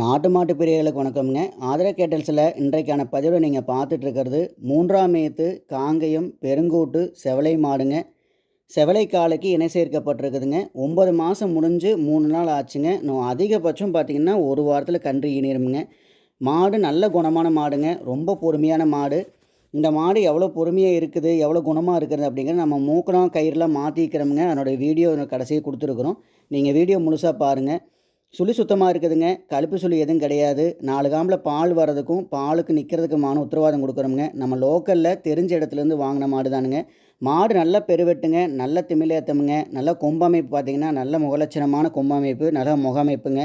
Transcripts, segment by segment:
நாட்டு மாட்டு பிரியர்களுக்கு வணக்கம்ங்க. ஆதர கேட்டல்ஸில் இன்றைக்கான பதிவை நீங்கள் பார்த்துட்டு இருக்கிறது மூன்றாம் மேத்து காங்கயம் பெருங்கோட்டு செவலை மாடுங்க. செவலை காலைக்கு இணை சேர்க்கப்பட்டிருக்குதுங்க. ஒம்பது மாதம் முடிஞ்சு மூணு நாள் ஆச்சுங்க. இன்னும் அதிகபட்சம் பார்த்திங்கன்னா ஒரு வாரத்தில் கன்று ஈனிருமுங்க. மாடு நல்ல குணமான மாடுங்க. ரொம்ப பொறுமையான மாடு. இந்த மாடு எவ்வளோ பொறுமையாக இருக்குது எவ்வளோ குணமாக இருக்குது அப்படிங்கிறது நம்ம மூக்கணம் கயிறுலாம் மாற்றிக்கிறோமுங்க அதனுடைய வீடியோ கடைசியை கொடுத்துருக்குறோம். நீங்கள் வீடியோ முழுசாக பாருங்கள் சுழி சுத்தமாக இருக்குதுங்க. கழுப்பு சுழி எதுவும் கிடையாது. நாலு காம்பில் பால் வர்றதுக்கும் பாலுக்கு நிற்கிறதுக்குமான உத்தரவாதம் கொடுக்குறோமுங்க. நம்ம லோக்கலில் தெரிஞ்ச இடத்துலேருந்து வாங்கின மாடு தானுங்க. மாடு நல்ல பெருவெட்டுங்க நல்ல திமிலேத்தமுங்க நல்ல கொம்பமைப்பு பார்த்திங்கன்னா நல்ல முகலட்சணமான கொம்பமைப்பு நல்ல முகமைப்புங்க.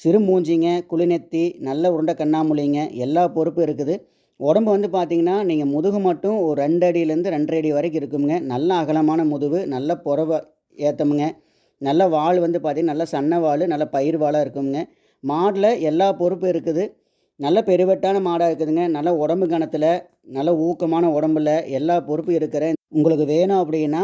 சிறு மூஞ்சிங்க குளிநெத்தி நல்ல உருண்டை கண்ணாமூலிங்க எல்லா பொறுப்பும் இருக்குது. உடம்பு வந்து பார்த்திங்கன்னா நீங்கள் முதுகு மட்டும் ஒரு ரெண்டு அடியிலேருந்து ரெண்டரை அடி வரைக்கும் இருக்குங்க. நல்ல அகலமான முதுகு நல்ல புறவை ஏற்றமுங்க நல்ல வாள் வந்து பார்த்திங்கன்னா நல்ல சன்ன வாள் நல்ல பயிர் வாழாக இருக்குங்க. மாடில் எல்லா பொறுப்பும் இருக்குது. நல்ல பெருவெட்டான மாடாக இருக்குதுங்க. நல்ல உடம்பு கணத்தில் நல்ல ஊக்கமான உடம்புல எல்லா பொறுப்பும் இருக்கிற உங்களுக்கு வேணும் அப்படின்னா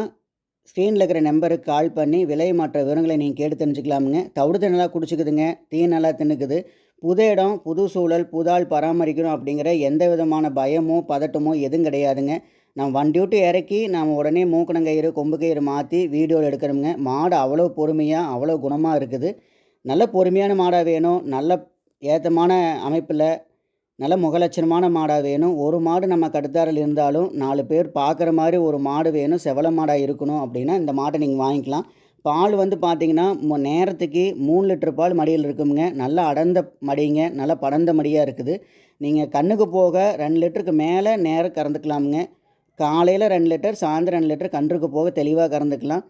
ஸ்க்ரீனில் இருக்கிற நம்பருக்கு கால் பண்ணி விலை மாற்ற விவரங்களை நீங்கள் கேட்டு தெரிஞ்சுக்கலாமுங்க. தவிடுத்து நல்லா குடிச்சிக்குதுங்க. தீ நல்லா தின்னுக்குது. புது இடம் புது சூழல் புதால் பராமரிக்கணும் அப்படிங்கிற எந்த விதமான பயமோ பதட்டமோ எதுவும் கிடையாதுங்க. நம்ம வண்டி விட்டு இறக்கி நம்ம உடனே மூக்கணங்கயிறு கொம்பு கயிறு மாற்றி வீடியோவில் எடுக்கிறோமுங்க. மாடு அவ்வளோ பொறுமையாக அவ்வளோ குணமாக இருக்குது. நல்ல பொறுமையான மாடாக வேணும். நல்ல ஏத்தமான அமைப்பில் நல்ல முகலட்சணமான மாடாக வேணும். ஒரு மாடு நம்ம கடுத்தாரில் இருந்தாலும் நாலு பேர் பார்க்குற மாதிரி ஒரு மாடு வேணும். செவல மாடாக இருக்கணும் அப்படின்னா இந்த மாட்டை நீங்கள் வாங்கிக்கலாம். பால் வந்து பார்த்தீங்கன்னா நேரத்துக்கு மூணு லிட்டர் பால் மடியில் இருக்குங்க. நல்லா அடர்ந்த மடிங்க நல்லா படர்ந்த மடியாக இருக்குது. நீங்கள் கண்ணுக்கு போக ரெண்டு லிட்டருக்கு மேலே நேரம் கறந்துக்கலாமுங்க. காலையில் ரெண்டு லிட்டர் சாயந்தரம் ரெண்டு லிட்டர் கன்றுக்கு போக தெளிவாக கறந்துக்கலாம்.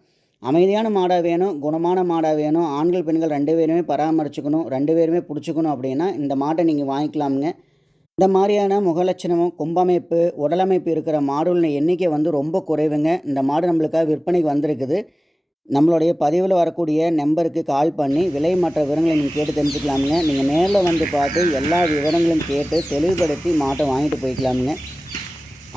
அமைதியான மாடாக வேணும் குணமான மாடாக வேணும் ஆண்கள் பெண்கள் ரெண்டு பேருமே பராமரிச்சுக்கணும் ரெண்டு பேருமே பிடிச்சிக்கணும் அப்படின்னா இந்த மாட்டை நீங்கள் வாங்கிக்கலாமுங்க. இந்த மாதிரியான முகலட்சணமும் கும்பமைப்பு உடலமைப்பு இருக்கிற மாடுகளின் எண்ணிக்கை வந்து ரொம்ப குறைவுங்க. இந்த மாடு நம்மளுக்காக விற்பனைக்கு வந்திருக்குது. நம்மளுடைய பதிவில் வரக்கூடிய நம்பருக்கு கால் பண்ணி விலை மற்ற விவரங்களை நீங்கள் கேட்டு தெரிஞ்சுக்கலாமுங்க. நீங்கள் நேரில் வந்து பார்த்து எல்லா விவரங்களும் கேட்டு தெளிவுபடுத்தி மாட்டை வாங்கிட்டு போய்க்கலாமுங்க.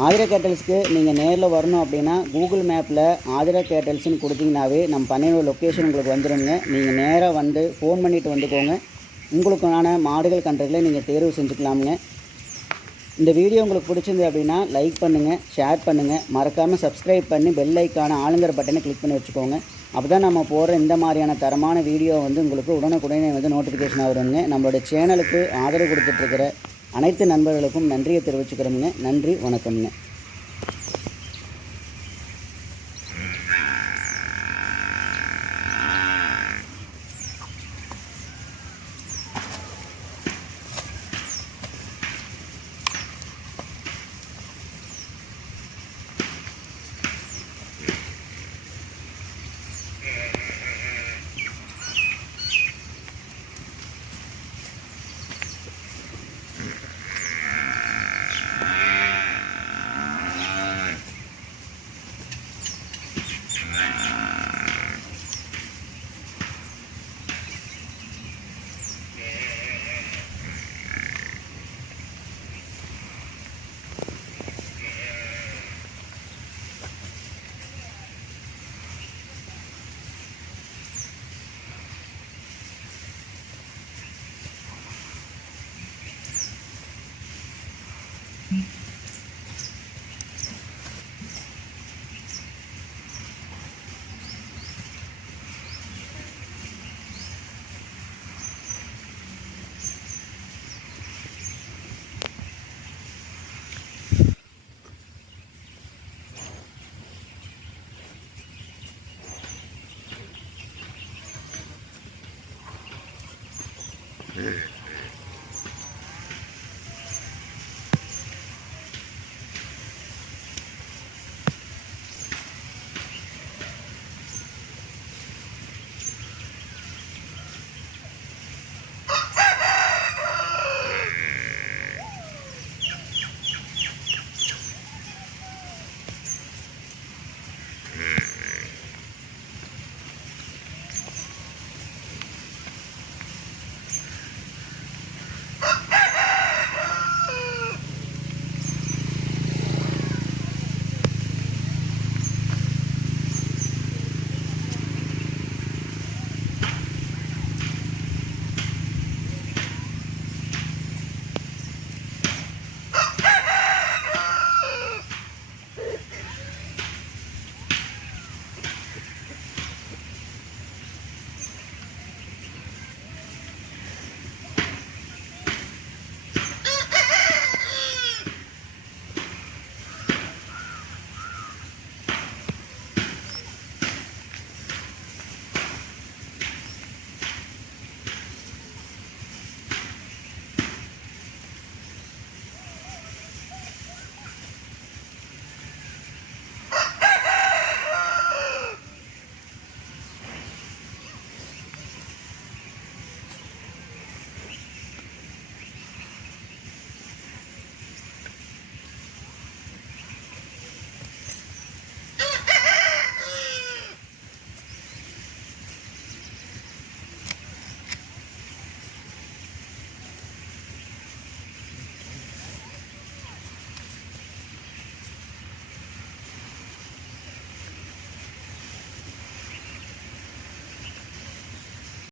ஆதிரா கேட்டல்ஸ்க்கு நீங்கள் நேரில் வரணும் அப்படின்னா கூகுள் மேப்பில் ஆதிரா கேட்டல்ஸ்னு கொடுத்தீங்கனாவே நம்ம பண்ணியோட லொக்கேஷன் உங்களுக்கு வந்துடுங்க நீங்கள் நேராக வந்து ஃபோன் பண்ணிவிட்டு வந்துக்கோங்க. உங்களுக்கான மாடுகள் கன்றுகளை நீங்கள் தேர்வு செஞ்சுக்கலாமுங்க. இந்த வீடியோ உங்களுக்கு பிடிச்சிருந்தது அப்படின்னா லைக் பண்ணுங்கள் ஷேர் பண்ணுங்கள் மறக்காமல் சப்ஸ்கிரைப் பண்ணி பெல் ஐக்கான ஆளுங்கிற பட்டனை கிளிக் பண்ணி வச்சுக்கோங்க. அப்போ தான் நம்ம போடுற இந்த மாதிரியான தரமான வீடியோ வந்து உங்களுக்கு உடனுக்குடனே வந்து நோட்டிஃபிகேஷன் வருங்க. நம்மளோட சேனலுக்கு ஆதரவு கொடுத்துட்ருக்கிற அனைத்து நண்பர்களுக்கும் நன்றியை தெரிவிச்சுக்கிறோமுங்க. நன்றி வணக்கம்ங்க. Yeah.